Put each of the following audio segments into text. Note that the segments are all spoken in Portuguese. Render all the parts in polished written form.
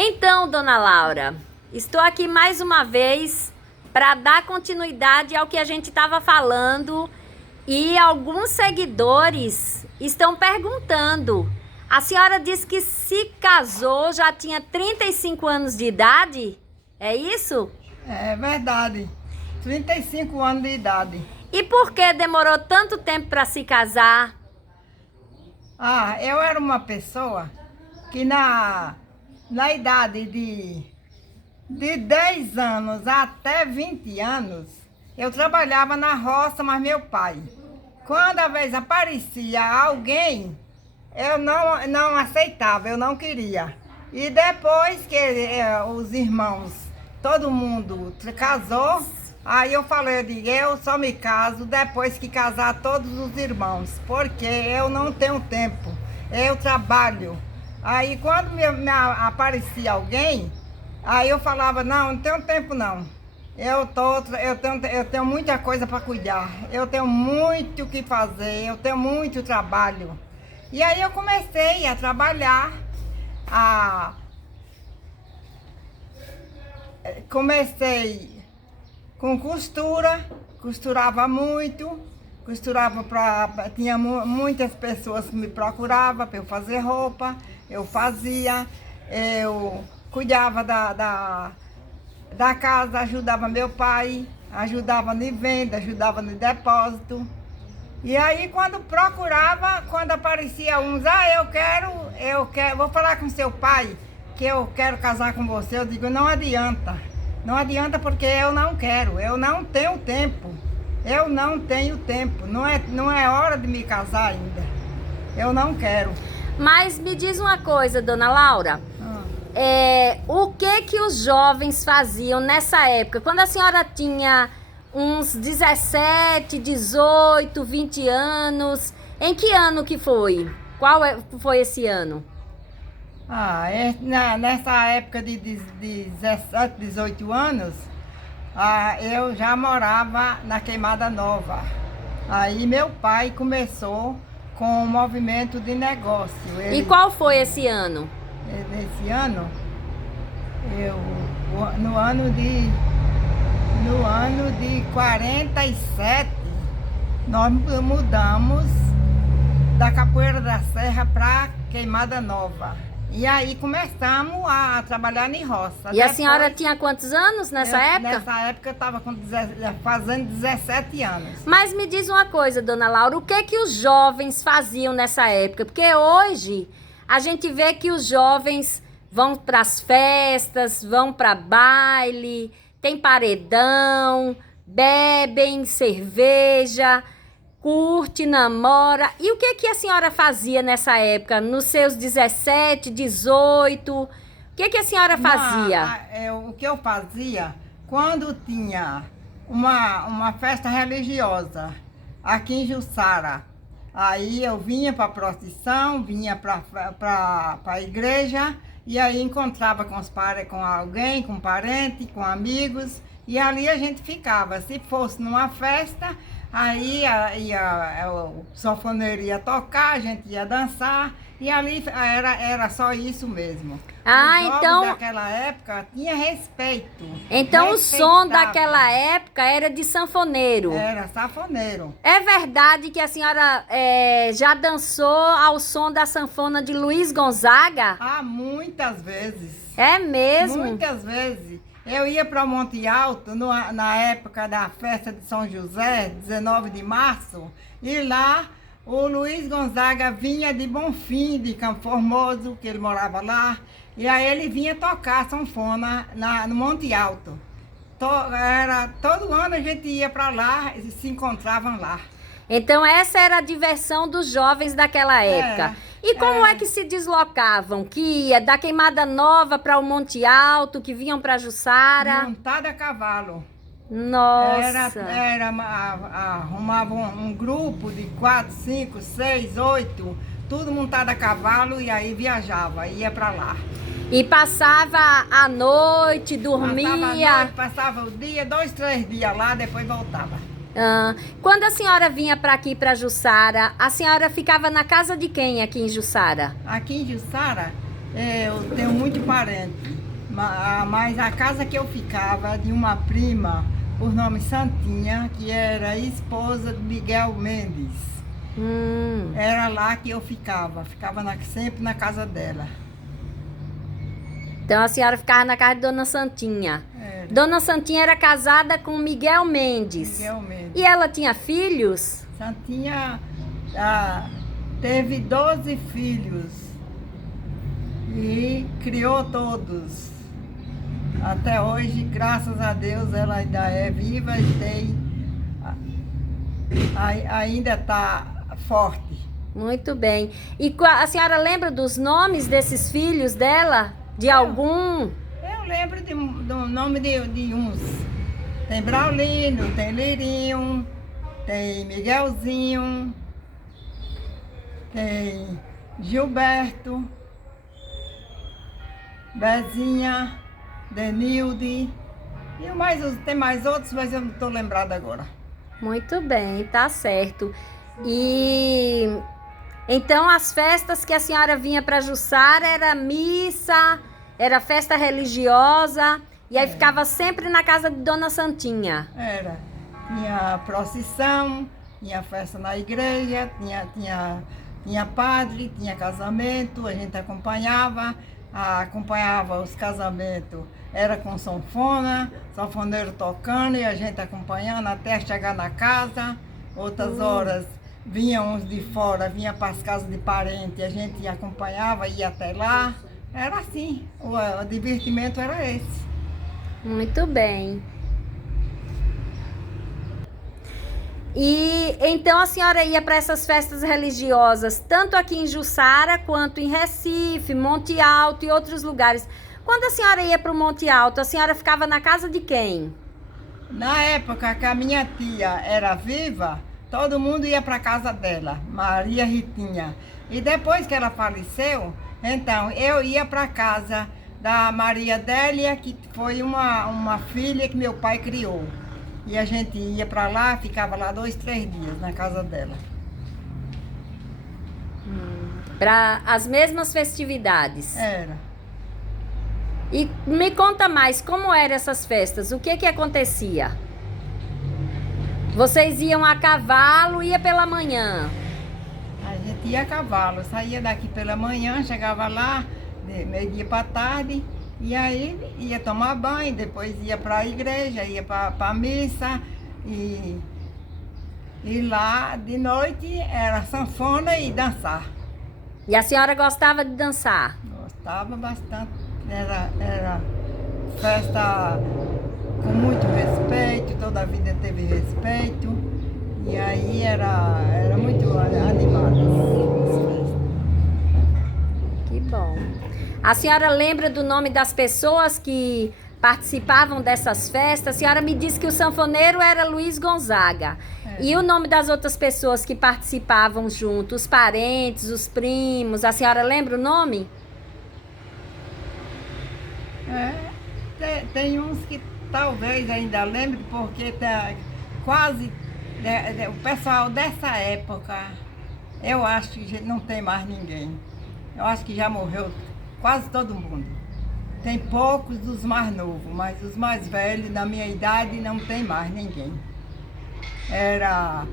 Então, dona Laura, estou aqui mais uma vez para dar continuidade ao que a gente estava falando e alguns seguidores estão perguntando. A senhora disse que se casou, já tinha 35 anos de idade, é isso? É verdade, 35 anos de idade. E por que demorou tanto tempo para se casar? Eu era uma pessoa que na idade de 10 anos até 20 anos, eu trabalhava na roça, mas meu pai, quando às vezes aparecia alguém, eu não aceitava, eu não queria. E depois que os irmãos, todo mundo casou, aí eu falei, eu só me caso depois que casar todos os irmãos, porque eu não tenho tempo, eu trabalho. Aí quando aparecia alguém, aí eu falava, não tenho tempo não. Eu tenho muita coisa para cuidar, eu tenho muito o que fazer, eu tenho muito trabalho. E aí eu comecei a trabalhar, comecei com costura, costurava muito, tinha muitas pessoas que me procuravam para eu fazer roupa, eu fazia, eu cuidava da casa, ajudava meu pai, ajudava na venda, ajudava no depósito. E aí quando procurava, quando aparecia uns, eu quero, vou falar com seu pai que eu quero casar com você, eu digo, não adianta. Não adianta porque eu não quero, eu não tenho tempo. Eu não tenho tempo, não é hora de me casar ainda. Eu não quero. Mas me diz uma coisa, dona Laura. O que os jovens faziam nessa época? Quando a senhora tinha uns 17, 18, 20 anos, em que ano que foi? Qual foi esse ano? Nessa época de 17, 18 anos, eu já morava na Queimada Nova. Aí meu pai começou com um movimento de negócio. E qual foi esse ano? Nesse ano, no ano de 47, nós mudamos da Capoeira da Serra para Queimada Nova. E aí começamos a trabalhar em roça. E a senhora tinha quantos anos nessa época? Nessa época eu estava fazendo 17 anos. Mas me diz uma coisa, dona Laura, o que os jovens faziam nessa época? Porque hoje a gente vê que os jovens vão para as festas, vão para baile, tem paredão, bebem cerveja, curte, namora. E o que a senhora fazia nessa época, nos seus 17, 18? O que a senhora fazia? O que eu fazia, quando tinha uma festa religiosa aqui em Jussara, aí eu vinha para a procissão, vinha para a igreja, e aí encontrava com alguém, com parente, com amigos, e ali a gente ficava. Se fosse numa festa, aí o sanfoneiro ia tocar, a gente ia dançar, e ali era só isso mesmo. Então daquela época tinha respeito. Então o som daquela época era de sanfoneiro. Era sanfoneiro. É verdade que a senhora já dançou ao som da sanfona de Luiz Gonzaga? Muitas vezes. É mesmo? Muitas vezes. Eu ia para Monte Alto na época da festa de São José, 19 de março, e lá o Luiz Gonzaga vinha de Bonfim, de Campo Formoso, que ele morava lá, e aí ele vinha tocar sanfona no Monte Alto. Todo ano a gente ia para lá e se encontravam lá. Então essa era a diversão dos jovens daquela época. E como é que se deslocavam? Que ia da Queimada Nova para o Monte Alto, que vinham para Jussara? Montada a cavalo. Nossa! Arrumavam um grupo de 4, 5, 6, 8, tudo montado a cavalo, e aí viajava, ia para lá. E passava a noite, dormia? Passava o dia, 2, 3 dias lá, depois voltava. Quando a senhora vinha para aqui, para Jussara, a senhora ficava na casa de quem aqui em Jussara? Aqui em Jussara, Eu tenho muito parente, mas a casa que eu ficava é de uma prima, por nome Santinha, que era esposa de Miguel Mendes. Era lá que eu ficava sempre na casa dela. Então a senhora ficava na casa de Dona Santinha. Era. Dona Santinha era casada com Miguel Mendes. Miguel Mendes. E ela tinha filhos? Santinha teve 12 filhos e criou todos. Até hoje, graças a Deus, ela ainda é viva e ainda está forte. Muito bem. E a senhora lembra dos nomes desses filhos dela? De algum? Eu lembro do nome de uns. Tem Braulino, tem Lirinho, tem Miguelzinho, tem Gilberto, Bezinha, Denilde. Tem mais outros, mas eu não estou lembrada agora. Muito bem, tá certo. E então as festas que a senhora vinha para Jussara era missa, era festa religiosa, e aí ficava sempre na casa de Dona Santinha. Era. Tinha procissão, tinha festa na igreja, tinha padre, tinha casamento, a gente acompanhava os casamentos. Era com sanfona, sanfoneiro tocando e a gente acompanhando até chegar na casa. Outras horas vinham uns de fora, vinha para as casas de parente, a gente acompanhava, ia até lá. Era assim, o divertimento era esse. Muito bem. E então a senhora ia para essas festas religiosas, tanto aqui em Jussara, quanto em Recife, Monte Alto e outros lugares. Quando a senhora ia para o Monte Alto, a senhora ficava na casa de quem? Na época que a minha tia era viva, todo mundo ia para a casa dela, Maria Ritinha. E depois que ela faleceu, então eu ia para a casa da Maria Délia, que foi uma filha que meu pai criou. E a gente ia para lá, ficava lá 2, 3 dias na casa dela. Para as mesmas festividades? Era. E me conta mais, como eram essas festas? O que acontecia? Vocês iam a cavalo, ia pela manhã? A gente ia a cavalo, saía daqui pela manhã, chegava lá, de meio-dia para tarde, e aí ia tomar banho, depois ia para a igreja, ia para a missa, e lá de noite era sanfona e dançar. E a senhora gostava de dançar? Gostava bastante. Era festa com muito respeito, toda a vida teve respeito, e aí era muito animada as festas. Que bom. A senhora lembra do nome das pessoas que participavam dessas festas? A senhora me disse que o sanfoneiro era Luiz Gonzaga. E o nome das outras pessoas que participavam junto? Os parentes, os primos, a senhora lembra o nome? Tem uns que talvez ainda lembre, porque tá quase o pessoal dessa época, eu acho que não tem mais ninguém. Eu acho que já morreu quase todo mundo. Tem poucos dos mais novos, mas os mais velhos, da minha idade, não tem mais ninguém. Era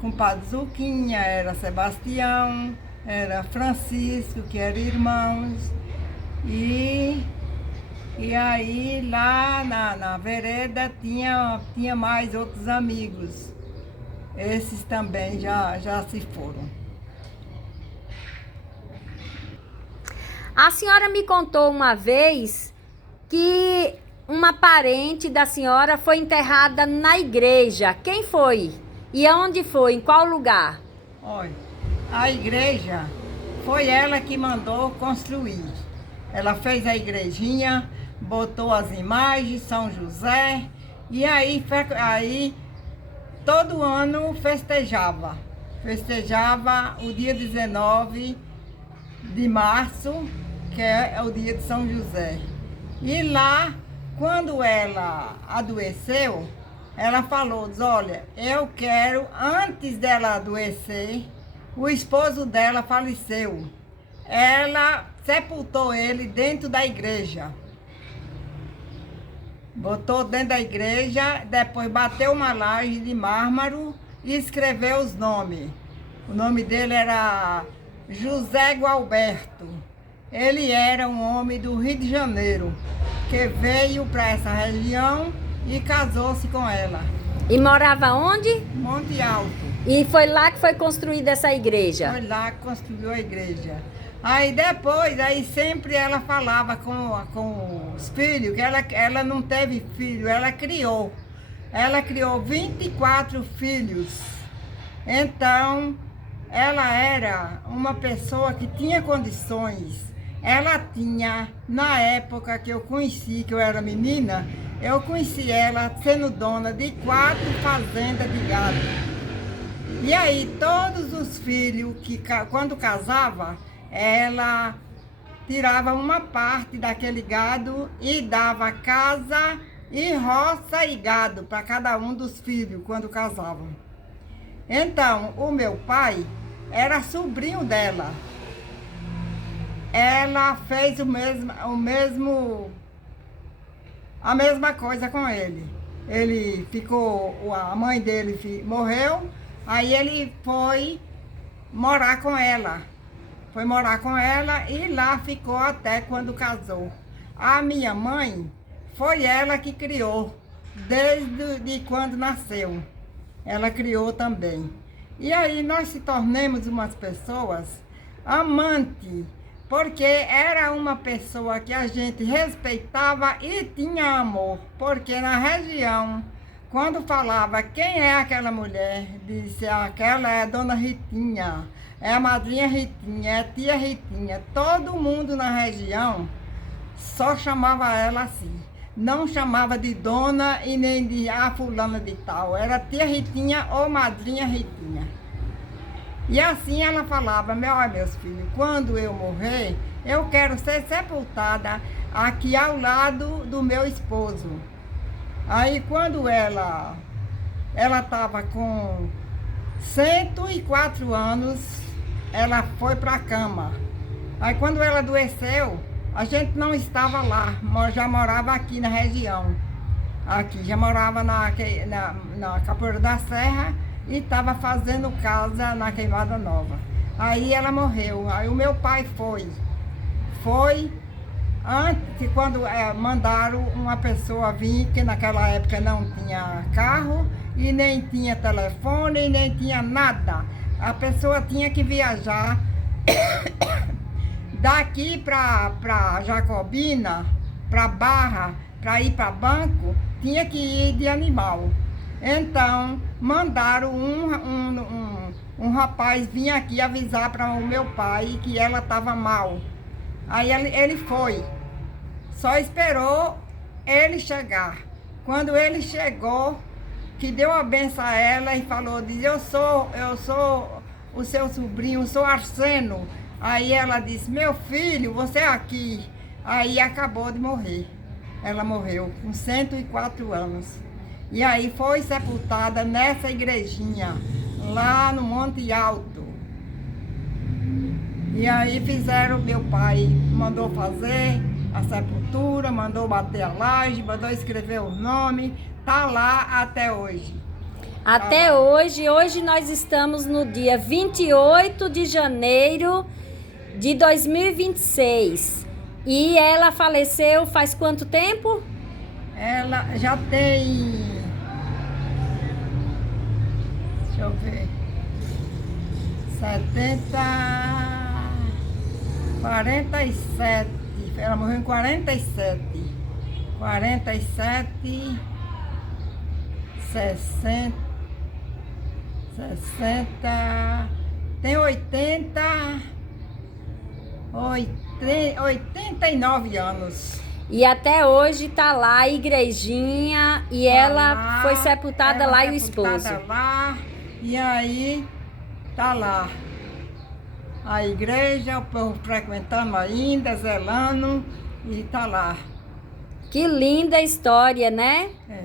compadre Zuquinha, era Sebastião, era Francisco, que eram irmãos, e aí lá na vereda tinha mais outros amigos. Esses também já se foram. A senhora me contou uma vez que uma parente da senhora foi enterrada na igreja. Quem foi? E aonde foi? Em qual lugar? Olha, a igreja foi ela que mandou construir. Ela fez a igrejinha, botou as imagens, São José, e aí todo ano festejava o dia 19 de março, que é o dia de São José. E lá, quando ela adoeceu, ela falou, olha, eu quero, antes dela adoecer, o esposo dela faleceu. Ela sepultou ele dentro da igreja. Botou dentro da igreja, depois bateu uma laje de mármore e escreveu os nomes. O nome dele era José Gualberto. Ele era um homem do Rio de Janeiro, que veio para essa região e casou-se com ela. E morava onde? Monte Alto. E foi lá que foi construída essa igreja? Foi lá que construiu a igreja. Aí depois, aí sempre ela falava com os filhos, que ela não teve filho, ela criou. Ela criou 24 filhos. Então, ela era uma pessoa que tinha condições. Ela tinha, na época que eu conheci, que eu era menina, eu conheci ela sendo dona de 4 fazendas de gado. E aí, todos os filhos, quando casava, ela tirava uma parte daquele gado e dava casa e roça e gado para cada um dos filhos quando casavam. Então, o meu pai era sobrinho dela. Ela fez a mesma coisa com ele. Ele ficou, a mãe dele morreu, aí ele foi morar com ela. Foi morar com ela e lá ficou até quando casou. A minha mãe foi ela que criou, desde quando nasceu. Ela criou também. E aí nós se tornamos umas pessoas amantes, porque era uma pessoa que a gente respeitava e tinha amor. Porque na região, quando falava quem é aquela mulher, disse aquela é a dona Ritinha. É a madrinha Ritinha, é a tia Ritinha. Todo mundo na região só chamava ela assim. Não chamava de dona e nem de fulana de tal. Era tia Ritinha ou madrinha Ritinha. E assim ela falava, meus filhos, quando eu morrer, eu quero ser sepultada aqui ao lado do meu esposo. Aí quando ela estava com 104 anos, ela foi para a cama. Aí quando ela adoeceu, a gente não estava lá, já morava aqui na região. Aqui, já morava na Capoeira da Serra e estava fazendo casa na Queimada Nova. Aí ela morreu, aí o meu pai foi antes, quando mandaram uma pessoa vir, que naquela época não tinha carro, e nem tinha telefone, e nem tinha nada. A pessoa tinha que viajar daqui para Jacobina, para Barra, para ir para banco, tinha que ir de animal. Então, mandaram um rapaz vir aqui avisar para o meu pai que ela estava mal. Aí ele foi, só esperou ele chegar. Quando ele chegou, que deu a benção a ela e falou, diz, eu sou o seu sobrinho, sou Arseno. Aí ela disse, meu filho, você é aqui. Aí acabou de morrer. Ela morreu com 104 anos. E aí foi sepultada nessa igrejinha, lá no Monte Alto. E aí fizeram, meu pai mandou fazer a sepultura, mandou bater a laje, mandou escrever o nome, tá lá até hoje. Até hoje nós estamos no dia 28 de janeiro de 2026. E ela faleceu faz quanto tempo? Ela já tem... Deixa eu ver... 47... Ela morreu em 47. 47... 60... 60... Tem 89 anos. E até hoje tá lá a igrejinha e ela foi sepultada lá e o esposo. Lá, e aí tá lá a igreja, o povo frequentando ainda, zelando, e tá lá. Que linda história, né? É.